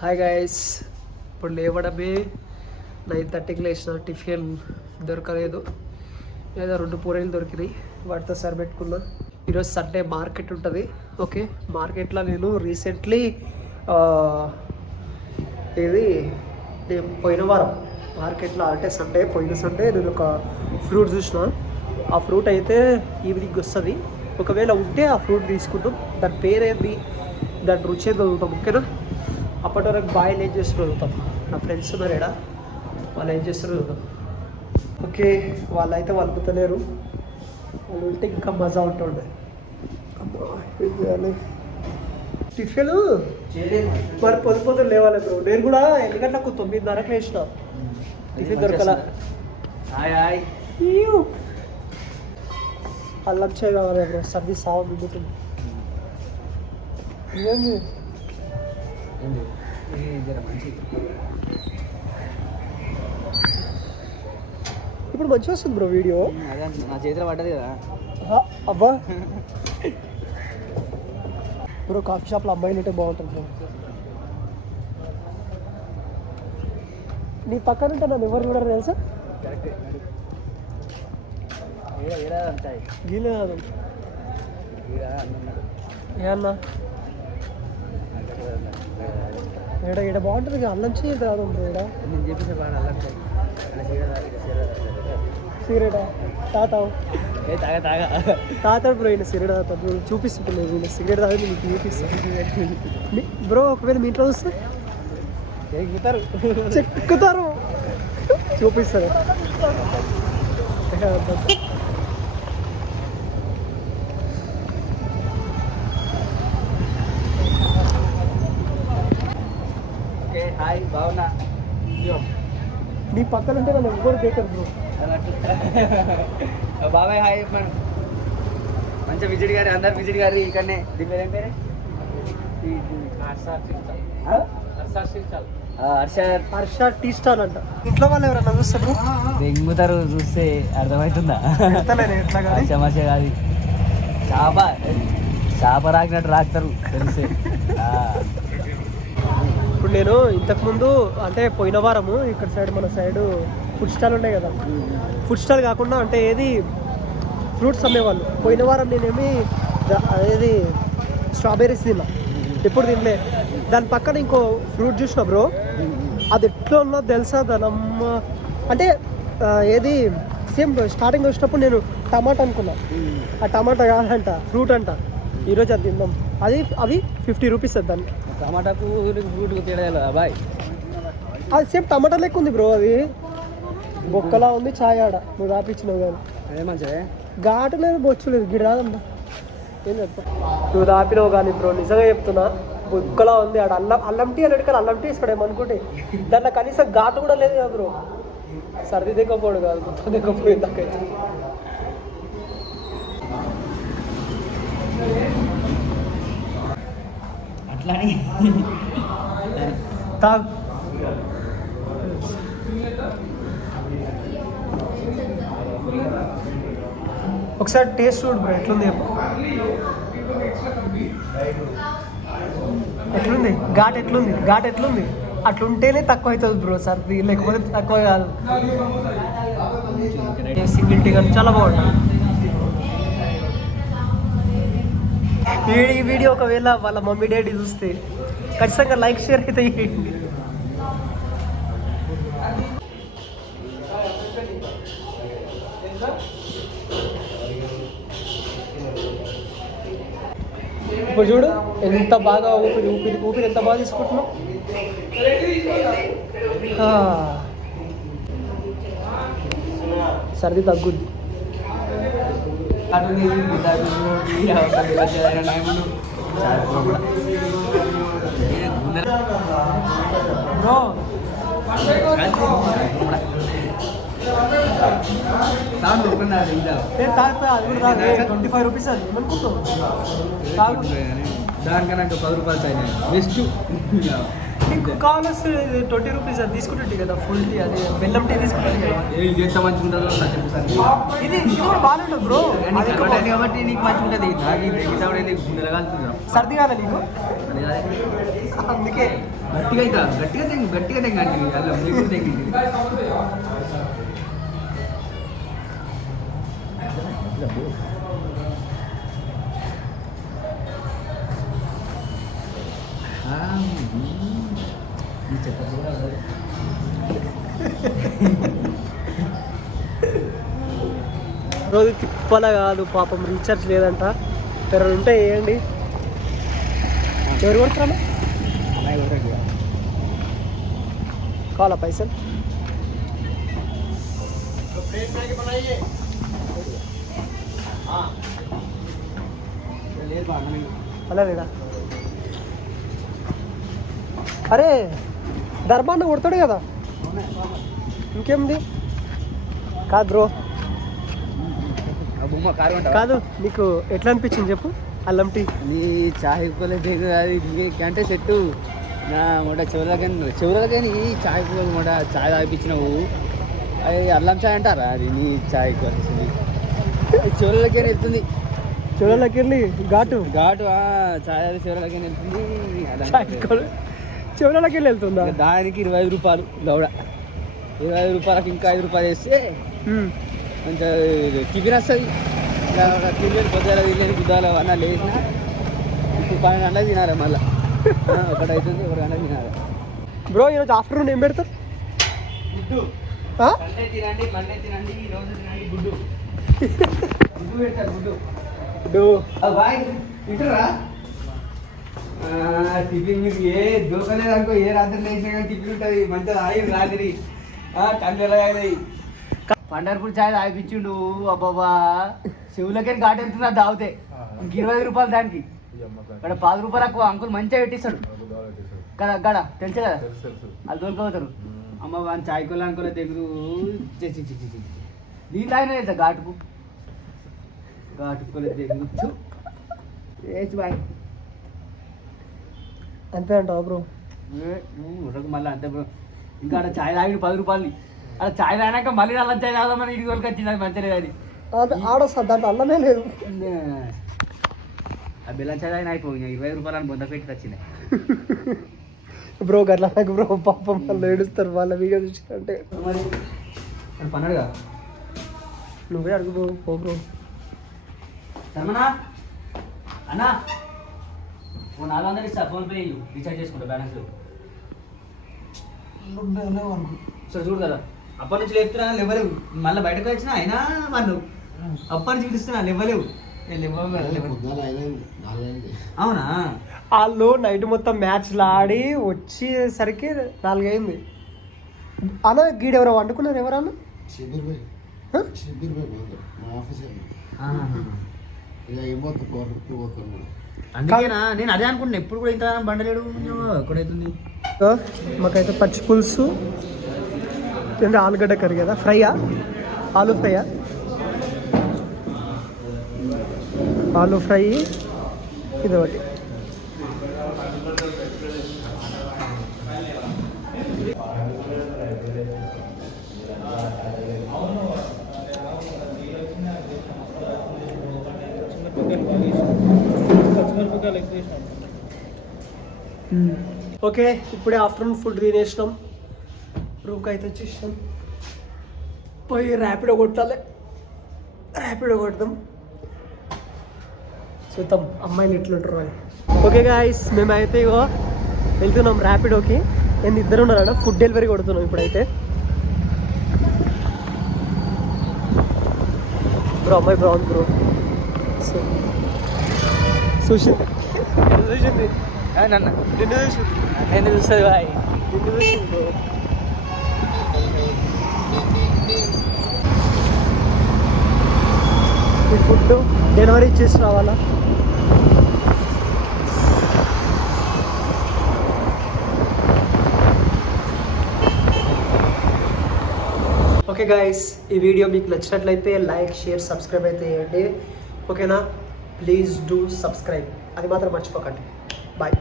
Hi guys, ఇప్పుడు లేవడమే 9:30కి లేచిన. Tiffin దొరకలేదు, ఏదో 2 పూరీలు దొరికినాయి, వాటితో సరిపెట్టుకున్నా. ఈరోజు సండే మార్కెట్ ఉంటుంది. ఓకే, మార్కెట్లో నేను రీసెంట్లీ నేను పోయిన వారం మార్కెట్లో అంటే పోయిన సండే నేను ఒక ఫ్రూట్ చూసిన. ఆ ఫ్రూట్ అయితే ఈవినింగ్ వస్తుంది. ఒకవేళ ఉంటే ఆ ఫ్రూట్ తీసుకుంటాం. దాని పేరేంది, దాని రుచి ఏదో చదువుతాం. ఓకేనా? అప్పటి వరకు బాయిల్ ఏం చేస్తున్నారు చదువుతాం. నా ఫ్రెండ్స్ ఉన్నారు ఇక్కడ, వాళ్ళు ఏం చేస్తారు చదువుతాం. ఓకే, వాళ్ళైతే వాళ్ళు గుర్తలేరు. వాళ్ళు ఉంటే ఇంకా మజా ఉంటుండే. ఏం చేయాలి? టిఫిన్ మరి పొద్దు లేవాలి బ్రో. నేను కూడా ఎన్ని గంటలకు 9:30కి లేచిన. టిఫిన్ దొరకలా. అల్లం చేయ కావాలి బ్రో, సర్ది సాగు మిగుతుంది. ఏంది ఇప్పుడు మంచిగా వస్తుంది బ్రో వీడియో. నా చేతిలో పడ్డది కదా. అబ్బా బ్రో, కాఫీ షాప్లో అమ్మాయిలు ఉంటే బాగుంటుంది బ్రో. నీ పక్కన ఉంటే నన్ను ఎవరు చూడరు తెలుసా? గీలే కాదు ఏ అన్నా, ఇక్కడ బాగుంటుంది. అల్లం చేయదు కాదు బ్రో. సిగరెటా తాతాడు బ్రో. ఈయన సిగరెట్ తాగుతాడు. చూపిస్తుంది ఈయన సిగరెట్ తాగి మీకు చూపిస్తాను బ్రో. ఒకవేళ మీ ఇంట్లో వస్తే చెక్కుతారు, చూపిస్తారు. హాయ్, బాగున్నా. నీ పక్కన ఉంటే నన్ను ఎవ్వరు దేకరు బ్రో. బాబాయ్ హాయ్ చెప్పండి. మంచిగా విజిట్ గారి, అందరు విజిట్ గారి ఇక్కడనే. దీని పేరు ఏం పేరు? హర్ష టీ స్టాల్ అంట. ఇంట్లో వాళ్ళు ఎవరన్నా చూస్తారు దెంగుతారు, చూస్తే అర్థమవుతుందా? సమస్య కాదు. చేప రాకినట్టు రాస్తారు తెలిసే. ఇప్పుడు నేను ఇంతకుముందు అంటే పోయిన వారము ఇక్కడ సైడ్ మన సైడు ఫుడ్ స్టాల్ ఉన్నాయి కదా, ఫుడ్ స్టాల్ కాకుండా అంటే ఏది ఫ్రూట్స్ అమ్మేవాళ్ళు. పోయిన వారం నేనేమి ఏది స్ట్రాబెర్రీస్ తిన్నా, ఎప్పుడు తినలే. దాని పక్కన ఇంకో ఫ్రూట్ చూసిన బ్రో, అది ఎట్లా ఉన్నదో తెలుసా? దానమ్మ అంటే ఏది సేమ్ స్టార్టింగ్ వచ్చినప్పుడు నేను టమాటా అనుకున్నా. ఆ టమాటా కాదంట, ఫ్రూట్ అంట. ఈరోజు అది తిన్నాం. అవి 50 రూపీస్ అది. దానికి టమాటాకు ఫ్రూట్కు తేడా బాయ్. అది సేమ్ టమాటా లెక్క ఉంది బ్రో. అది బొక్కలా ఉంది. ఛాయ్ ఆడ నువ్వు దాపించినావు కానీ మంచిదే. ఘాటు లేదు, బొచ్చు లేదు. గిడి రాదమ్మా, ఏం చెప్తా. నువ్వు దాపినావు కానీ బ్రో, నిజంగా చెప్తున్నా. బొక్కలా ఉంది ఆడ. అల్లం టీ అని అల్లం టీ ఇస్తాడేమో అనుకుంటే దాంట్లో కనీసం ఘాటు కూడా లేదు కదా బ్రో. సర్ది దిగపోడు కాదు, గుర్తు దిగపోయింది నాకైతే. అట్లానే తాగు. ఒకసారి టేస్ట్ చూడు బ్రో, ఎట్లుంది ఎట్లుంది ఘాట్ ఎట్లుంది? అట్లుంటేనే తక్కువ అవుతుంది బ్రో సర్ది, లేకపోతే తక్కువ కాదు. సింగిల్ టీ కానీ చాలా బాగుంటుంది. ఈ వీడియో ఒకవేళ వాళ్ళ మమ్మీ డాడీ చూస్తే ఖచ్చితంగా లైక్ షేర్ అయితే చేయండి. ఇప్పుడు చూడు ఎంత బాగా ఊపిరి ఎంత బాగా తీసుకుంటున్నావు. సర్ది తగ్గుద్ది. బ్రో 25 రూపీస్ అది ఏమనుకుంటావు? దానికన్నా 10 రూపాయలు చాయ్ బెస్ట్. నీకు కావాల్సి 20 రూపీస్ అది తీసుకుంటుంది కదా, ఫుల్ టీ. అది బెల్లం టీ తీసుకుంటుంది కదా. ఎంత మంచిగా ఉంటుందో ఇది కూడా బాగానే ఉంటుంది బ్రో. కాబట్టి నీకు మంచిగా ఉంటుంది. నాకు గుండెలుగా సర్ది కాదా నీకు? అందుకే గట్టిగా అవుతా గట్టిగా తెంగండి అలా మీకు తెంగింది రోజు తిప్పల కాదు పాపం రీఛార్జ్ లేదంట ఎవరు ఉంటే వేయండి ఎవరు కొడతారా కావాలా పైసలు అలా లేదా అరే ధర్మాన్ని కొడతాడు కదా ఇంకేంది కాదు బ్రో కాదు నీకు ఎట్లా అనిపించింది చెప్పు అల్లం టీ నీ చాయ్ పోలేదు అది అంటే సెట్టు నా మొట చెవులకని చాయ్ పోలేదు మొట చాయ్ తాగిపించినావు అది అల్లం చాయ్ అంటారా అది నీ చాయ్ కొలిసింది చెవులకే వెళ్తుంది చెవులకి వెళ్ళి ఘాటు చాయ్ అది చెవులకే వెళ్తుంది చెవులకి వెళ్ళి వెళ్తుందా దానికి 25 రూపాయలు దౌడ 25 రూపాయలకి ఇంకా 5 రూపాయలు వేస్తే కొంచెం టిఫిన్ వస్తుంది టిఫిన్ పొద్దుల తిని గుద్దాలు అన్న లేచిన ఇప్పుడు 12 గంటలకు తినాలి మళ్ళీ ఒకటి అవుతుంది 1 గంటలకు తినాలి బ్రో ఈరోజు ఆఫ్టర్నూన్ ఏం పెడతారు గుడ్డు తినండి మన్నే తినండి ఈ రోజు తినండి గుడ్డు పెడతారు గుడ్డు బాయ్ తింటారా టిఫిన్ మీకు ఏ దోకలేదు అనుకో ఏ రాత్రి లేచినా కానీ టిఫిన్ ఉంటుంది మంచిగా ఆగి రాత్రి కందెలా అయినాయి పండర్పూర్ చాయ్ తాగిపించిండు అబ్బాబా చెవులకే ఘాటు వెళ్తుంది అది తాగితే ఇంక 20 రూపాయలు దానికి ఇక్కడ 10 రూపాయలకు అంకుల్ మంచిగా పెట్టిస్తాడు కదా గడ తెలుసు కదా అది దొరికిపోతారు అమ్మ వాడిని చాయ్ కొల్ల అనుకోలే దగ్గర నీళ్ళు ఆయన తెలుసా ఘాటుకు ఘాటుకోలే దగ్గర ఏజ్ బాయ్ అంతే అంటావు బ్రో ఉడకు మళ్ళీ అంతే బ్రో ఇంకా ఆడ చాయ్ తాగి 10 రూపాయలు అలా చాయ్ తాగినాక మళ్ళీ అల్లం చాయ్ తాగుదామని ఇంటికి వరకు వచ్చింది అది మంచిగా అది ఆడొస్తా దాంట్లో అల్లమే లేదు ఆ బెల్లం చాయ్ తాగిన అయిపోయి 20 రూపాయలు అని బొంద పెట్టి వచ్చినాయి బ్రో గట్లా నాకు బ్రో పాపం వాళ్ళు ఏడుస్తారు వాళ్ళ వీడియో చూసినంటే మరి పన్నాడుగా నువ్వే అడుగు బ్రో పో బ్రో శర్మనా అన్నా 400 ఇస్తా ఫోన్ పే రీఛార్జ్ చేసుకుంటా బ్యాలెన్స్ సో చూడు కదా అప్పటి నుంచి లేపుతున్నా లేవలేవు మళ్ళీ బయటకు వచ్చినా అయినా వాళ్ళు అప్పటి నుంచి పిలుస్తున్నా లేవలేవు అవునా వాళ్ళు నైట్ మొత్తం మ్యాచ్లు ఆడి వచ్చేసరికి 4 అయింది అలా గీడెవరో వండుకున్నారు ఎవరన్నా అందుకేనా నేను అదే అనుకుంటున్నా ఎప్పుడు కూడా ఇంత బండలేడు ఎక్కడైతుంది మాకైతే పచ్చి పులుసు అంటే ఆలుగడ్డ కర్రీ కదా ఫ్రైయా ఆలు ఫ్రైయా ఆలు ఫ్రై ఇది ఒకటి ఓకే ఇప్పుడే ఆఫ్టర్నూన్ ఫుడ్ తినేసినాం రూమ్కి అయితే వచ్చేసినాం పోయి ర్యాపిడో కొట్టాలి ర్యాపిడో కొడదాం చూద్దాం అమ్మాయిలు ఎట్లుంటారు అని ఓకే గాయస్ మేమైతే ఇగో వెళ్తున్నాం ర్యాపిడోకి నేను ఇద్దరు ఉన్నారన్న ఫుడ్ డెలివరీ కొడుతున్నాం ఇప్పుడైతే బ్రో అమ్మాయి బాగుంది బ్రో చూసింది నన్ను నిన్ను చూసింది నేను చూస్తుంది బాయ్ నిన్ను చూసింది బ్రో ఈ ఫుడ్ డెలివరీ ఇచ్చేసి రావాలా ఓకే గాయస్ ఈ వీడియో మీకు నచ్చినట్లయితే లైక్ షేర్ సబ్స్క్రైబ్ అయితే చేయండి ఓకేనా ప్లీజ్ డూ సబ్స్క్రైబ్ అది మాత్రం మర్చిపోకండి బాయ్